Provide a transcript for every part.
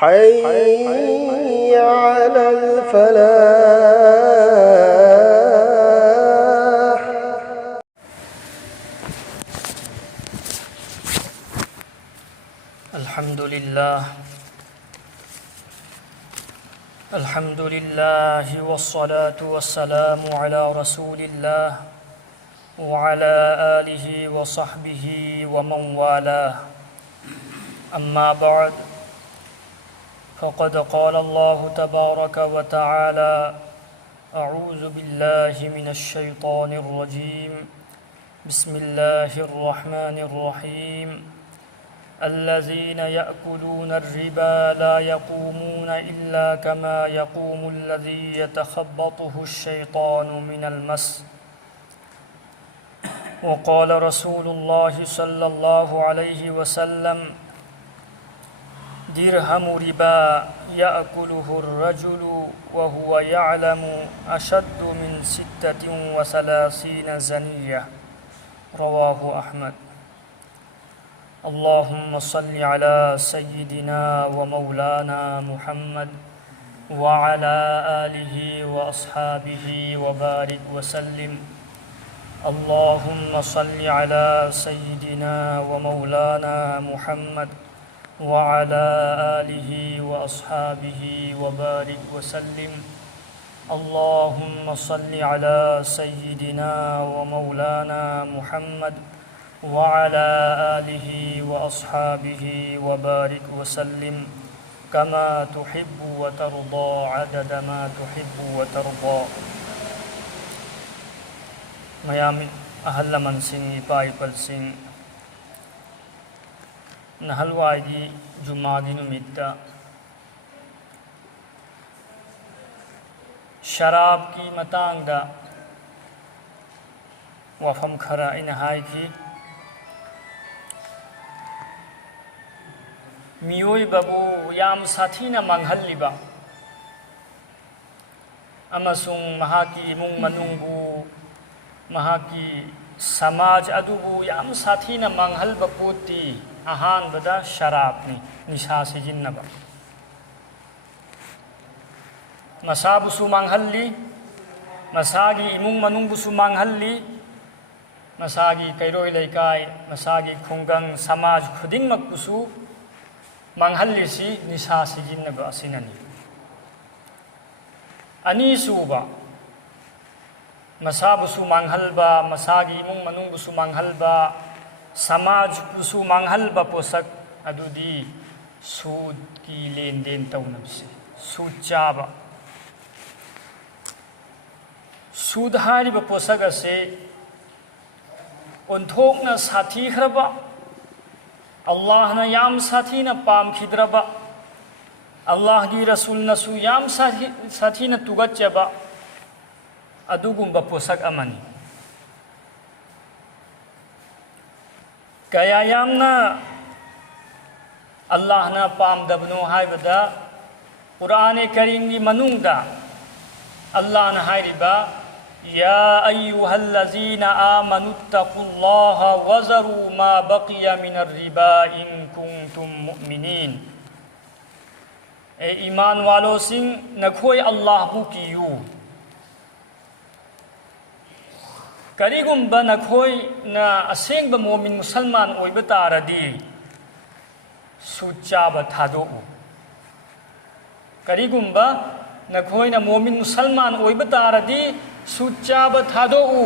حي على الفلاح. الحمد لله والصلاة والسلام على رسول الله وعلى آله وصحبه ومن والاه. أما بعد، فقد قال الله تبارك وتعالى: أعوذ بالله من الشيطان الرجيم. بسم الله الرحمن الرحيم. الذين يأكلون الربا لا يقومون إلا كما يقوم الذي يتخبطه الشيطان من المس. وقال رسول الله صلى الله عليه وسلم: درهم ربا يأكله الرجل وهو يعلم أشد من 36 زنية. رواه أحمد. اللهم صل على سيدنا ومولانا محمد وعلى آله وأصحابه وبارك وسلم. اللهم صل على سيدنا ومولانا محمد وعلى آله وأصحابه وبارك وسلم. اللهم صل على سيدنا ومولانا محمد وعلى آله وأصحابه وبارك وسلم كما تحب وترضى عدد ما تحب وترضى. ميام أهل من سين بايبل سين نهل وايدي جمعة نميتا شراب की मतांग दा वफम खरा इन हाई की मियोई बाबू याम साथीना मांगहल्लिबा अमसुंग महाकी इमुंग मनुंगबू महाकी समाज अदुबू याम साथीना मांगहल्बा पोती अहानबदा शराबनी निशा सिजिन्नबा मसाबुसु मांगहल्ली मसागी इमुंग मनुंगबुसु मांगहल्ली मसागी कैरोई लैकाई मसागी खुंगंग समाज खुदिंगमकबुसु मांगहल्लिसी निशा सिजिन्नबा असिननी. अनीसुबा मसाबुसु मांगहल्बा मसागी इमुंग मनुंगबुसु मांगहल्बा समाज बुसु मांगहल्बा पोसक अदुदी सूद की लेन देन तौनबसे सूद चाबा. सूद हारिबा पोसक असे ओंथोकना साथीख्रबा अल्लाह न याम साथी न पाम खिद्रबा अल्लाह की रसूल नसु याम साथी न तुगच्चबा अदुगुंबा पोसक अमनी. कया यामना अल्लाह न पाम दबनो हाइबदा कुरान करीम की मनुंगदा अल्लाह न हाइरिबा या अय्युहल्लज़ीना आमनुत्तकुल्लाह वज़रू मा बक़िया मिनर रिबा इन कुंतुम मुमिनीन. ए ईमान वालों सिंह नखोय अल्लाह बु कियू करीगुंबा नखोय न असेंग मोमिन मुसलमान ओइबा तारदी सूद चाबा थादोउ. करीगुंबा नखोय न मोमिन मुसलमान ओइबा तारदी सूद चाबा थादोउ.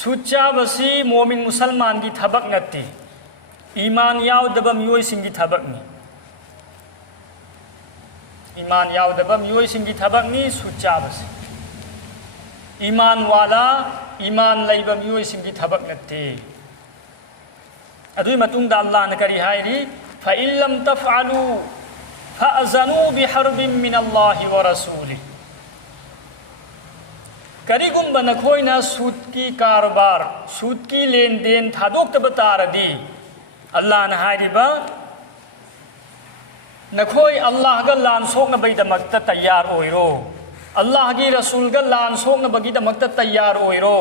सूद चाबसी मोमिन मुसलमान की थबक नत्ती ईमान यावदबा मियोय सिंगी थबकनी. ईमान यावदबा मियोय सिंगी थबकनी सूद चाबसी. ईमान वाला ईमान लैबा मियोय सिंगी थबक नत्ती. अदुई मतुंगदा अल्लाह न करी हायरी फ़इन लम तफ़अलू फ़अज़नू बिहर्बिन मिनल्लाहि व रसूलिहि. करीगुंबा नखोयना सूद की कारोबार सूद की लेन देन थादोक्तबा तारदी अल्लाह न हायरिबा नखोय अल्लाह गा लान सोकनबैदमक्ता तैयार ओइरो अल्लाह की रसूल गा लान सोकनबगीदमक्ता तैयार ओइरो.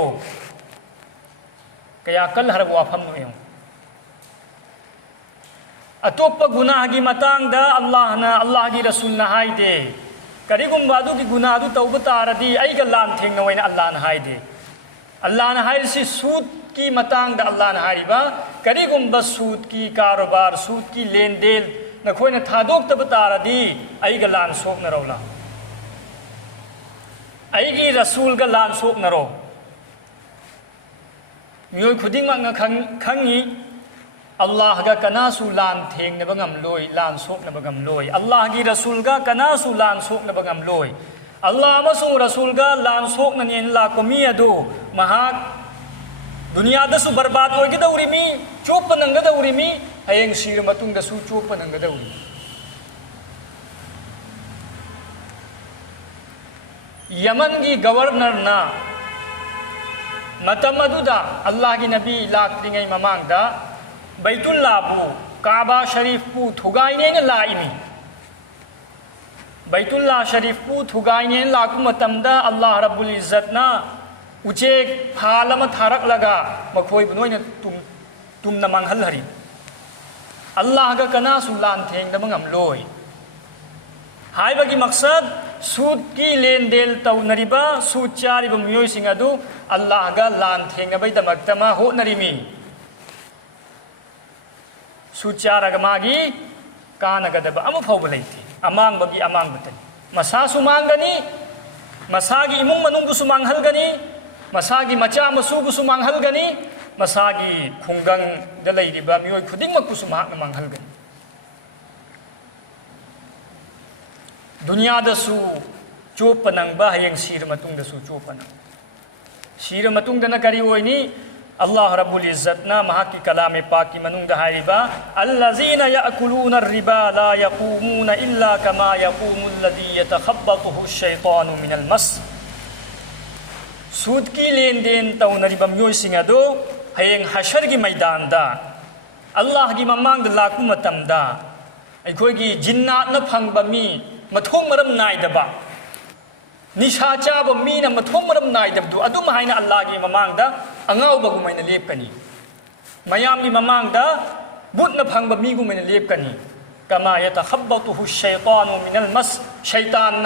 कया कल हर वाफम नो अतोप गुनाहगी मतंगदा अल्लाह की रसूलना हाइदे करिगुम्बा अदुगी गुनाह अदु तौब तारदी अइगा लान थेंगनवैना अल्लाहना हाइदे अल्लाहना हाइरसी सूद की मतंगदा अल्लाहना हाइबा करिगुम्बा सूद की कारोबार सूद की लेन देन नखोइना थादोक्तब तारदी अइगा लान सोकनरौला अइगी रसूलगा लान सोकनरो मियोय खुदिंगमक खंगी अल्लाह का कनासु लान थेंगनब ngamloi लान सोकनब ngamloi अल्लाह की रसूल का कनासु लान सोकनब ngamloi अल्लाह अमसुंग रसूल का लान सोकननेन लाको मी अदु महाक दुनिया दसु बर्बाद होइगदौरिमी चोप नंगदौरिमी हयेंग सिर मतुंग दसु चोप नंगदौरि यमन की गवर्नर ना मतम अदुदा अल्लाह की नबी लाक्रिंगै ममांगदा बैतुल्लाहबु काबा शरीफपु थुगाइनेन लाइमी बैतुल्लाह शरीफपु थुगाइनेन लाकु मतमदा अल्लाह रब्बुल इज्जतना उचेक फालम थारकलगा मखोय नोइना तुमना मांगहलहरि अल्लाह का कनासु लान थेंगदब ngamloi हाइबगी मकसद सूद की लेन देन तौनरिबा सूद चारिबा मियोइसिंग अदु अल्लाह का लान थेंगनबैदमक्तमा होनरिमी सूचारग मागी कानगदब अमफाव लेते अमांगबगी अमांगबतनी मसासु मांगनी मसागी इमुंग मनुंगबुसु मांगहलगनी मसागी मचा मसुबुसु मांगहलगनी मसागी खुंगंग दलैरिबा मियोय खुदिंगमकबुसु मांगहलगनी दुनिया दसु चोप नंगबा हयेंग सिर मतुंग दसु चोप नंग सिर मतुंग दना करी ओइनी अल्लाह रब्बुल इज्जतना महाकी कलाम पाक की मनुंग हाइबा अल्लज़ीना याकुलूना रिबा ला यक़ूमूना इल्ला कमा यक़ूमुल लज़ी यतखब्बतुहु शैतानु मिनल मस सूद की लेन देन तौनरिबा मियोइसिंग अदु हयेंग हशर की मैदानदा अल्लाह की ममांगदा लाकु मतमदा अखोइगी जिन्नातना फंगबा मी मथोंग मरम नाइदबा निशा चाब मीना मथोंग मरम नाइदबदु अदुम हाइना अल्लाह की ममांगदा अंगावबगुमैना लेपकनी मयाम की ममांगदा बुतना फंगबा मीगुमैना लेपकनी कमा यतखब्बतुहु शैतानु मिनल मस शैतान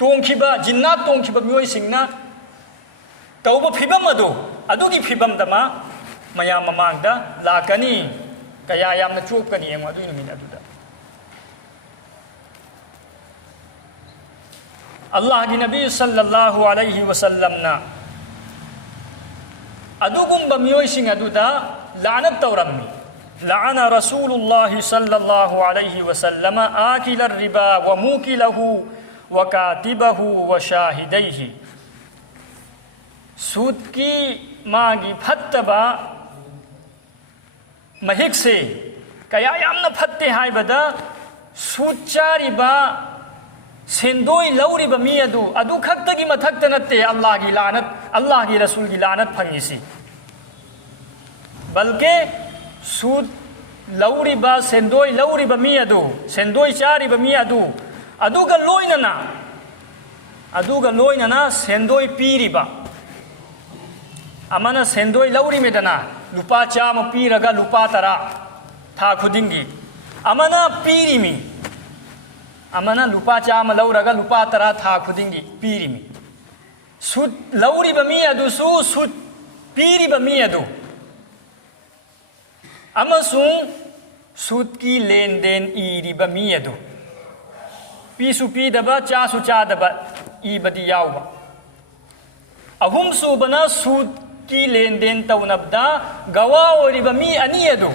तोंखिबा जिन्नात तोंखिबा मियोइसिंगना तौबा फिबम अदुगी फिबमदमा मयाम ममांगदा लाकनी कया यामना चोपकनी यंग अदुई नुमित अदुदा अल्लाह की नबी सल्लल्लाहु अलैहि वसल्लम ना अदुगुम्बा मियोइसिंग अदुदा लानत तौरम्मी लाना रसूलुल्लाह सल्लल्लाहु अलैहि वसल्लम आकिल रिबा व मुकिलहु व कातिबहु व शाहिदैहि सूद की मागी फत्तबा महिक से कया यामना फत्ते हाइबदा सूद चारिबा सेंदोई लौरिबा मी अदु खक्तगी मथक्त नत्ते अल्लाह की लानत अल्लाह की रसूल की लानत फंगिसी बल्कि सूद लौरिबा सेंदोई लौरिबा मी सेंदोई चारिबा मी अदुगा लोइनना सेंदोई पीरिबा अमना सेंदोई लौरिमेदना लुपा चाम पीरगा लुपा तरा था खुदिंगी अमना पीरिमी अमना लुपा चाम लौरगा लुपा तरा था खुदिंगी पीरिमी सुद लौरिबा मी अदुसु सुद पीरिबा मी अदु अमसुंग सुद की लेन देन इरिबा मी अदु पीसु पीदबा चासु चादबा इबदी यावबा अहुम सुबना सुद की लेन देन तौनबदा गवा ओरिबा मी अनि अदु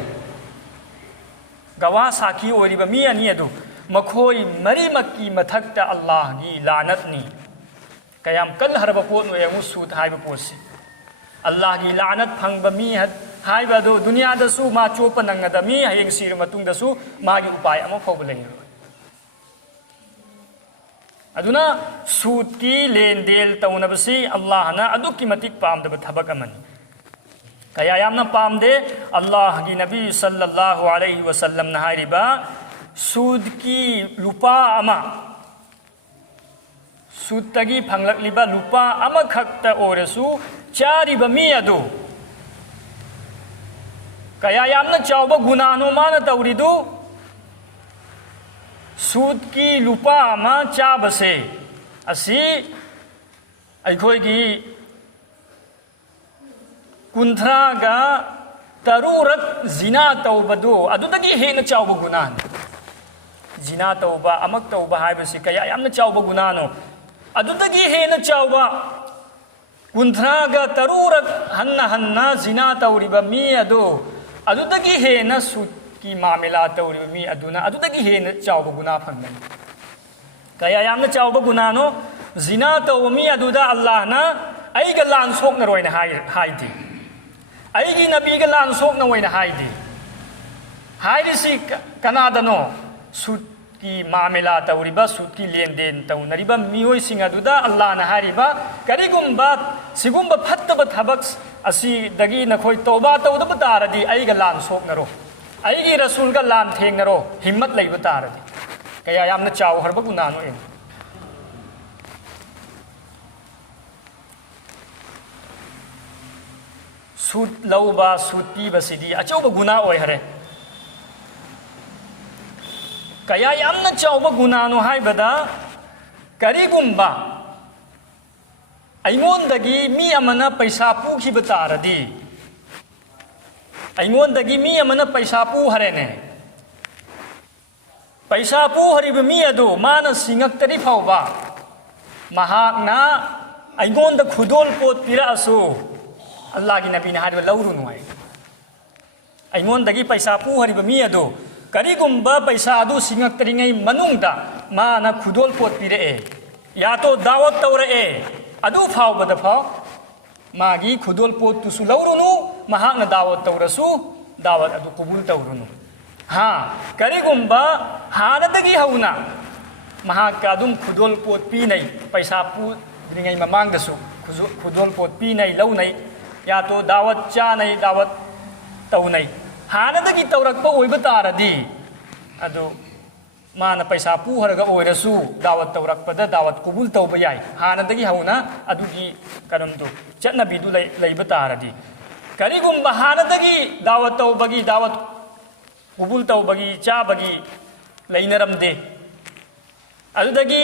गवा साकी ओरिबा मी अनि अदु मखोई मरीमक्की मथक्ता अल्लाह की लानतनी कयाम कल हरबा पोतनो यमु सूद हाइबा पोसी अल्लाह की लानत फंगबा मी हाइबादो दुनिया दसु मा चोप नंगदा मी हयेंग सिर मतुंग दसु मागी उपाय अमा फौब लेंगरो अदुना सूद की लेन देन तौनबसी अल्लाह ना अदुकी मतिक पामदब थबक अमनी कया यामना पामदे अल्लाह की नबी सल्लल्लाहु अलैहि वसल्लम ना हाइरिबा सूद की लुपा अमा सूद तगी फंगलकलिबा लुपा अमा खक्ता ओरसु चारिबा मी अदु kaya yamna chawba gunano mana tawridu sud ki lupa ama chabase asi aikhoi gi kunthra ga tarurat zina tawbadu adudagi hena chawba gunan zina tawba amak tawba haibasi kaya yamna chawba gunano adudagi hena chawba kunthra ga tarurat hanna zina tawriba mi adu adudagi hena sud ki mamila tawriba mi aduna adudagi hena chawba guna phangnan kaya yamna chawba gunano zina tawba mi aduda Allah na aiga lan sok na roina haidi aigi nabi ga lan sok na roina haidi si kanadano sud ki mamila tawriba sud ki lenden tawnariba mioi singa duda Allah na hariba karigumba sigumba phattaba thabak asi dagi na khoi toba tawda taradi aiga lan sok na ro aigi rasul ga lan theng na ro himmat leiba taradi kaya yamna chaw harba gunano en sud lauba sud piba sidi achauba guna oi hare kaya yamna chawba gunano haibada karigumba aingondagi mi amana paisa pu khiba taradi aingondagi mi amana paisa pu harene paisa pu hariba mi adu mana singak tari phawba mahakna aingonda khudol pot pira asu Allah gi nabi na hariba laurunu ai aingondagi paisa pu hariba mi adu karigumba paisa adu singak tari ngai manungda mana khudol pot pira e ya to dawat tawra e adu phawba da phaw magi khudol pot tu su laurunu mahakna dawat tawrasu dawat adu qabul tawrunu ha karigumba hanadagi hauna mahaka adum khudol pot pi nei paisa pu ringai mamang da su khudol pot pi nei lau nei ya to dawat cha nei dawat taw nei hanadagi tawrak pa oiba taradi adu mana paisa pu haraga oirasu dawat tawrak pada dawat qabul tawba yai hanadagi hauna adugi kanamdu chatnabi du leiba taradi karigumba hanadagi dawat tawbagi dawat qabul tawbagi cha bagi leinaramde adudagi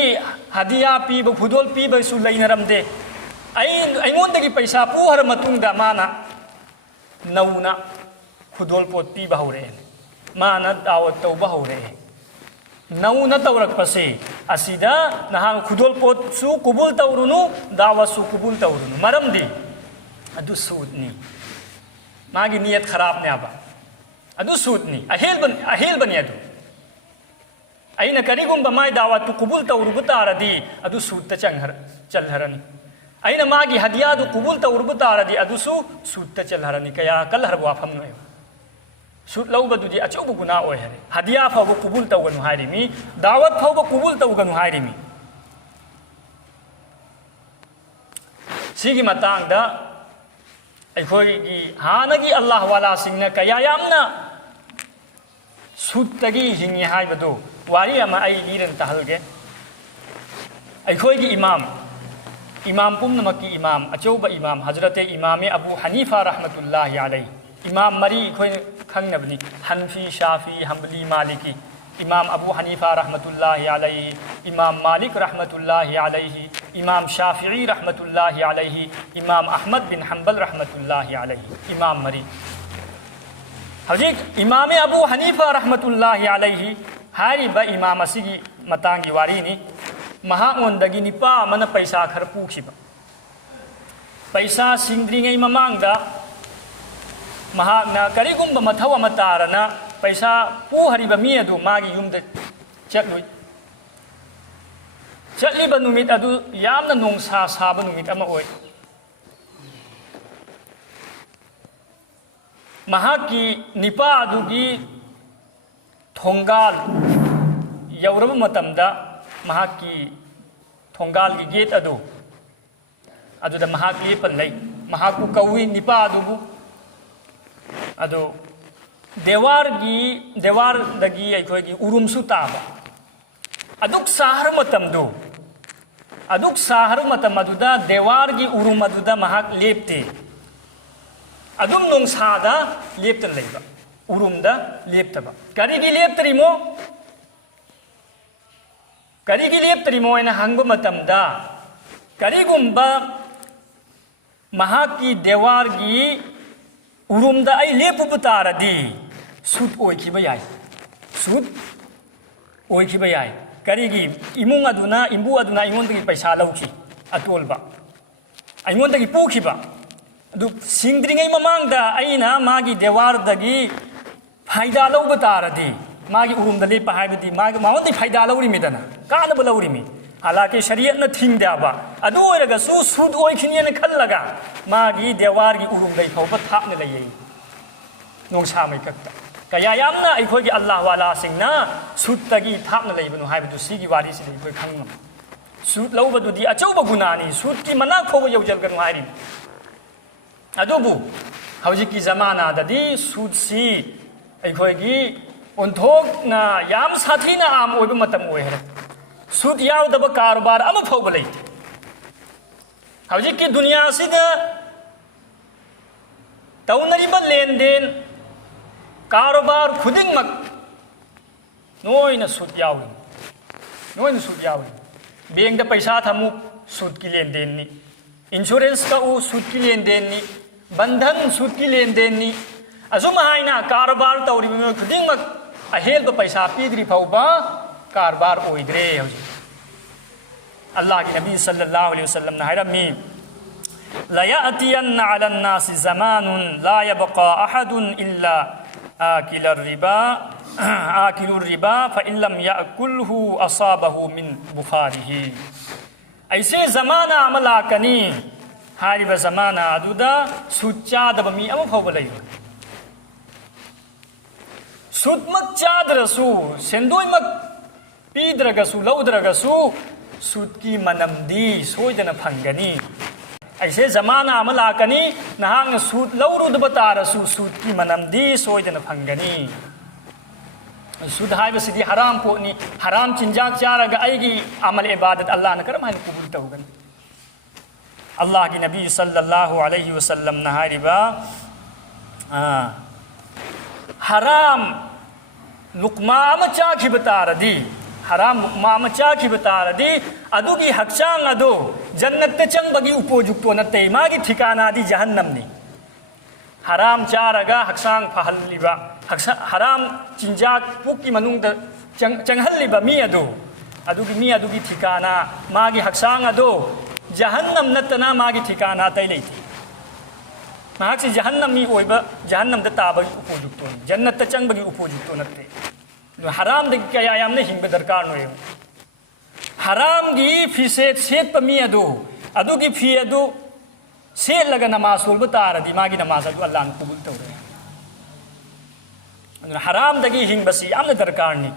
hadiya pi ba khudol pi ba su leinaramde aingondagi paisa pu har matungda mana nauna khudol pot pi ba hore mana dawat tawba hore nauna tawrak pase asida nahan khudol pot su qabul tawrunu dawat su qabul tawrunu maramdi adu sudni magi niyat kharab ne aba adu sudni ahel bani adu aina karigumba mai dawat tu qabul tawrubu taradi adu sud ta chalharani aina magi hadiya du qabul tawrubu taradi adu sud ta chalharani kaya kal harwa pham no sud lauba du di achubu guna oi hare hadiya fa bu qabul tawganu harimi dawat fa bu qabul tawganu harimi sigi matang da aikhoi gi hanagi Allah wala singna kaya yamna sud tagi hingi haibadu wari ama ai liren tahalge aikhoi gi imam pumnamaki imam achauba imam hazrate imame Abu Hanifa rahmatullahi alayhi imam mari khoi khangnabni Hanfi Shafi Hanbali Maliki imam Abu Hanifa rahmatullahi alayhi imam Malik rahmatullahi alayhi imam Shafi'i rahmatullahi alayhi imam Ahmad bin Hanbal rahmatullahi alayhi imam mari hajik imame Abu Hanifa rahmatullahi alayhi hari ba imam asigi matangi wari ni mahangondagi nipa mana paisa khar pukhiba paisa singdringai mamangda mahakna karigumba mathawa matarana paisa pu hariba mi adu magi yumda chatliba numit adu yamna nongsa saba numit ama oi mahaki nipa adugi thongal yauraba matamda mahaki thongal gi gate adu da mahaki panlai mahaku kawi nipa adubu adu dewar dagi aikhoi gi urum su taba aduk sahar matam aduda dewar gi urum aduda mahak lepte ꯑꯗꯨꯝ ꯅꯣꯡꯁꯥꯗ ꯂꯦꯞꯇꯅ ꯂꯩꯕ ꯎꯔꯨꯝꯗ ꯂꯦꯞꯇꯕ ꯀꯔꯤꯒꯤ ꯂꯦꯞꯇꯔꯤꯃꯣ ꯀꯔꯤꯒꯤ ꯂꯦꯞꯇꯔꯤꯃꯣ ꯍꯥꯏꯅ ꯍꯪꯕ ꯃꯇꯝꯗ ꯀꯔꯤꯒꯨꯝꯕ ꯃꯍꯥꯛꯀꯤ ꯗꯦꯋꯥꯔꯒꯤ ꯎꯔꯨꯝꯗ ꯑꯩ ꯂꯦꯞꯄꯨꯕ ꯇꯥꯔꯗꯤ ꯁꯨꯠ ꯑꯣꯏꯈꯤꯕ ꯌꯥꯏ ꯁꯨꯠ ꯑꯣꯏꯈꯤꯕ ꯌꯥꯏ ꯀꯔꯤꯒꯤ ꯏꯃꯨꯡ ꯑꯗꯨꯅ ꯏꯝꯕꯨ ꯑꯗꯨꯅ ꯑꯩꯉꯣꯟꯗꯒꯤ ꯄꯩꯁꯥ ꯂꯧꯈꯤ ꯑꯇꯣꯜꯕ ꯑꯩꯉꯣꯟꯗꯒꯤ ꯄꯨꯈꯤꯕ ꯑꯗꯨ ꯁꯤꯡꯗ꯭ꯔꯤꯉꯩ ꯃꯃꯥꯡꯗ ꯑꯩꯅ ꯃꯥꯒꯤ ꯗꯦꯋꯥꯔꯗꯒꯤ ꯐꯥꯏꯗꯥ ꯂꯧꯕ ꯇꯥꯔꯗꯤ ꯃꯥꯒꯤ ꯎꯔꯨꯝꯗ ꯂꯦꯞꯄ ꯍꯥꯏꯕꯗꯤ ꯃꯉꯣꯟꯗꯒꯤ ꯐꯥꯏꯗꯥ ꯂꯧꯔꯤꯃꯤꯗꯅ ꯀꯥꯟꯅꯕ ꯂꯧꯔꯤꯃꯤ ꯍꯥꯂꯥꯀꯤ ꯁꯔꯤꯌꯠꯅ ꯊꯤꯡꯗꯕ ꯑꯗꯨ ꯑꯣꯏꯔꯒꯁꯨ ꯁꯨꯠ ꯑꯣꯏꯈꯤꯅꯦꯅ ꯈꯜꯂꯒ ꯃꯥꯒꯤ ꯗꯦꯋꯥꯔꯒꯤ ꯎꯔꯨꯝꯗꯩ ꯐꯥꯎꯕ ꯊꯥꯞꯅ ꯂꯩꯌꯦ ꯅꯣꯡꯁꯥ ꯃꯩꯀꯛꯇ ꯀꯌꯥ ꯌꯥꯝꯅ ꯑꯩꯈꯣꯏꯒꯤ ꯑꯜꯂꯥꯍ ꯋꯥꯂꯥꯁꯤꯡꯅ ꯁꯨꯠꯇꯒꯤ ꯊꯥꯞꯅ ꯂꯩꯕꯅꯣ ꯍꯥꯏꯕꯗꯨ ꯁꯤꯒꯤ ꯋꯥꯔꯤꯁꯤꯗ ꯑꯩꯈꯣꯏ ꯈꯪꯉꯝꯃꯤ ꯁꯨꯠ ꯂꯧꯕꯗꯨꯗꯤ ꯑꯆꯧꯕ ꯒꯨꯅꯥꯅꯤ ꯁꯨꯠꯀꯤ ꯃꯅꯥꯛ ꯐꯥꯎꯕ ꯌꯧꯖꯒꯅꯨ ꯍꯥꯏꯔꯤꯅꯤ ꯑꯗꯨꯕꯨ ꯍꯧꯖꯤꯛꯀꯤ ꯖꯃꯥꯅꯥꯗꯗꯤ ꯁꯨꯠꯁꯤ ꯑꯩꯈꯣꯏꯒꯤ ꯑꯣꯟꯊꯣꯛꯅ ꯌꯥꯝ ꯁꯥꯊꯤꯅ ꯑꯥꯝ ꯑꯣꯏꯕ ꯃꯇꯝ ꯑꯣꯏꯈ꯭ꯔꯦ ꯁꯨꯠ ꯌꯥꯎꯗꯕ ꯀꯥꯔꯕꯥꯔ ꯑꯃ ꯐꯥꯎꯕ ꯂꯩꯇꯦ ꯍꯧꯖꯤꯛꯀꯤ ꯗꯨꯅꯤꯌꯥꯁꯤꯗ ꯇꯧꯅꯔꯤꯕ ꯂꯦꯟꯗꯦꯟ ꯀꯥꯔꯕꯥꯔ ꯈꯨꯗꯤꯡꯃꯛ ꯅꯣꯏꯅ ꯁꯨꯠ ꯌꯥꯎꯏ ꯅꯣꯏꯅ ꯁꯨꯠ ꯌꯥꯎꯏ ꯕꯦꯡꯗ ꯄꯩꯁꯥ ꯊꯝꯃꯨ ꯁꯨꯠꯀꯤ ꯂꯦꯟꯗꯦꯟꯅꯤ इंश्योरेंस का सूद की लेन देन बंधन सूद की लेन देन असम है कारबार तौर खुद अहेब पैसा पीद्री फाउबा कारबार ओइद्रे अल्लाह की नबी सल्लल्लाहु अलैहि वसल्लम ने हायरमी लयातियन्न अला अन्नास ज़मानुन ला यबqa अहदुन इल्ला आकिलुर रिबा फ़इन लम याकुलहु असाबहु मिन बुखारिही ऐसे ज़माना अमा लाकनी हारिबा ज़माना अदुदा सूद चादब मी अमा फाउबा लैरोय सूदमक चादरसु सेंदोयमक पीद्रगसु लौद्रगसु सूदकी मनमदी सोयदना फंगनी ऐसे ज़माना अमा लाकनी नहांग सूद लौरुदबा तारसु सूदकी मनमदी सोयदना फंगनी सूद हाइबसिदी हराम पोनी हराम चिंजाक चारगा आइगी अमल इबादत अल्लाह ने करम हाइन कबूल तौगन अल्लाह की नबी सल्लल्लाहु अलैहि वसल्लम ने हारिबा हराम लुकमा अमा चाखिबा तारदी हराम लुकमा अमा चाखिबा तारदी अदुगी हक्चांग अदो जन्नत चंबगी उपोजुक्तो नते मागी ठिकानादी जहन्नमनी हराम चारगा हक्सांग फहल्लिबा हराम चिंजाक पुकी मनुंग चंगहल्लिबा मी अदुगी ठिकाना मागी हक्सांग अदो जहन्नम नतना मागी ठिकाना तै लेती माहाक्सी जहन्नमी ओइबा जहन्नम द ताबा उपोजुक्तो जन्नत चंबगी उपोजुक्तो नते हराम द कया यामने हिंबा दरकार नोय हराम गी फिसेट सेट पमी अदुगी फी अदु सेलगा नमाज सोलबा तारदी मागी नमाज अदु अल्लाह ने कबूल तौरे हराम दगी हिंबसी यामने दरकार नि